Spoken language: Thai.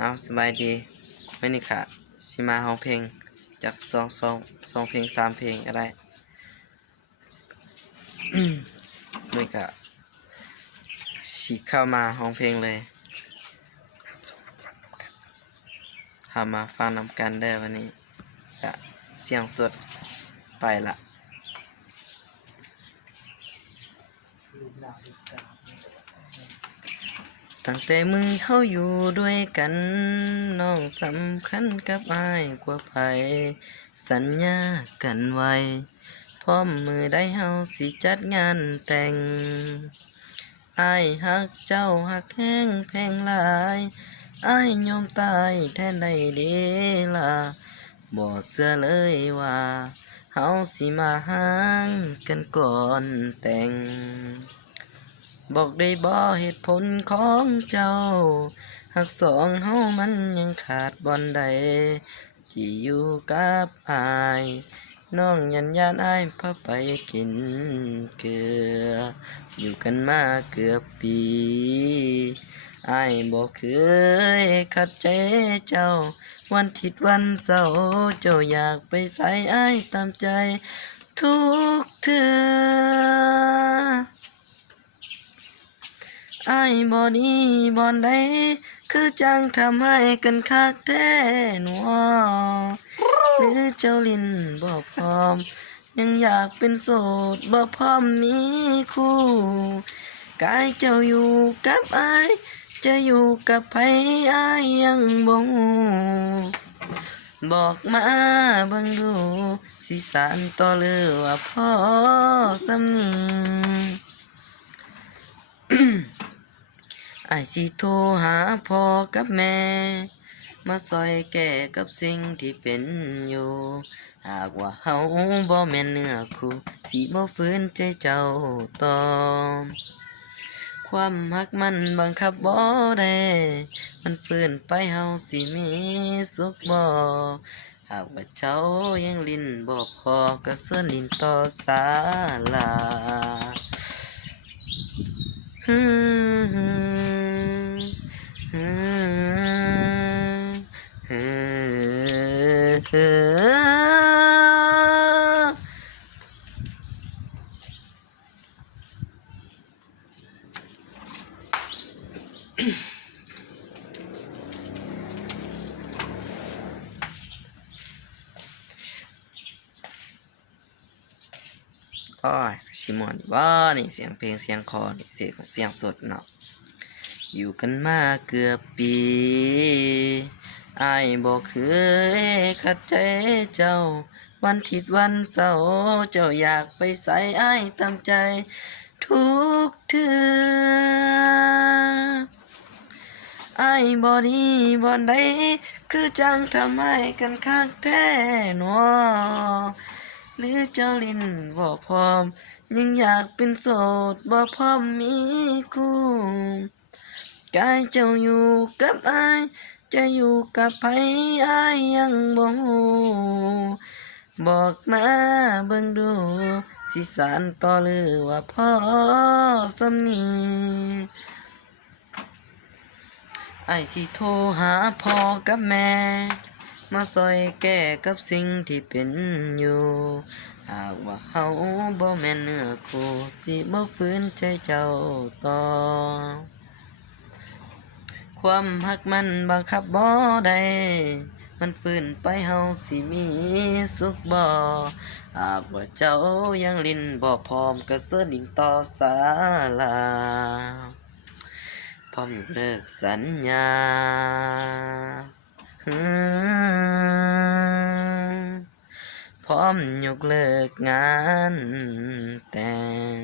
เอาสบายดีไม่นี่ค่ะสิมาห้องเพลงจากสองเพลง3เพลงก็ได้ นี่ก็ฉีกเข้ามาห้องเพลงเลยทำมาฟังนำกันเด้อวันนี้ก็เสียงสดไปละตั้งแต่มือเฮาอยู่ด้วยกันน้องสำคัญกับอ้ายกว่าไผสัญญากันไว้พร้อมมือได้เฮาสิจัดงานแต่งอ้ายฮักเจ้าฮักแห้งแพงหลายอ้ายยอมตายแทนได้เด้ล่ะบ่เชื่อเลยว่าเฮาสิมาห่างกันก่อนแต่งบอกได้บ่เหตุผลของเจ้าหักสองเฮามันยังขาดบ่อนใดที่อยู่กับอ้ายน้องยานอ้ายพาไปกินเกลืออยู่กันมาเกือบปีอ้ายบ่เคยขัดใจเจ้าวันอาทิตย์วันเสาร์เจ้าอยากไปไสอ้ายตามใจทุกเทื่ออ้ายบ่ดีบ่อนใดคือจังทำให้กันคักแท้หนอหรือเจ้าลิ้นบ่พร้อมยังอยากเป็นโสดบ่พร้อมมีคู่กายเจ้าอยู่กับอ้ายจะอยู่กับไผอ้ายยังบ่ฮู้บอกมาเบิ่งดูสิสานต่อหรือว่าพอสำนี้ อ้ายสิโทรหาพ่อกับแม่มาซอยแก้กับสิ่งที่เป็นอยู่หากว่าเฮาบ่แม่นเนื้อคู่สิบ่ฝืนใจเจ้าต่อความรักมันบังคับบ่ได้มันฝืนไปเฮาสิมีสุขบ่หากว่าเจ้ายังลิ้นบ่พอก็เสิร์นลิ้นต่อศาลาฮึโอ้ยชิมอนบ้านี่เสียงเพลงเสียงคอนี่เสียงสดเนาะอยู่กันมาเกือบปีอ้ายบ่เคยขัดใจเจ้าวันอาทิตย์วันเสาร์เจ้าอยากไปไสอ้ายตามใจทุกเทื่ออ้ายบ่ดีบ่อนใดคือจังทำให้กันคักแท้หนอหรือเจ้าลิ้นบ่พร้อมยังอยากเป็นโสดบ่พร้อมมีคู่กายเจ้าอยู่กับอ้ายจะอยู่กับไผอ้ายยังบ่ฮู้บอกมาเบิ่งดูสิสานต่อหรือว่าพอสำนี้อ้ายสิโทรหาพ่อกับแม่มาซอยแก้กับสิ่งที่เป็นอยู่หากว่าเฮาบ่แม่นเนื้อคู่สิบ่ฝืนใจเจ้าต่อความรักมันบังคับบ่ได้มันฝืนไปเฮาสิมีสุขบ่หากว่าเจ้ายังลิ้นบ่พร้อมก็เสิร์นลิ้นต่อศาลาพร้อมยกเลิกสัญญาพร้อมยกเลิกงานแต่ง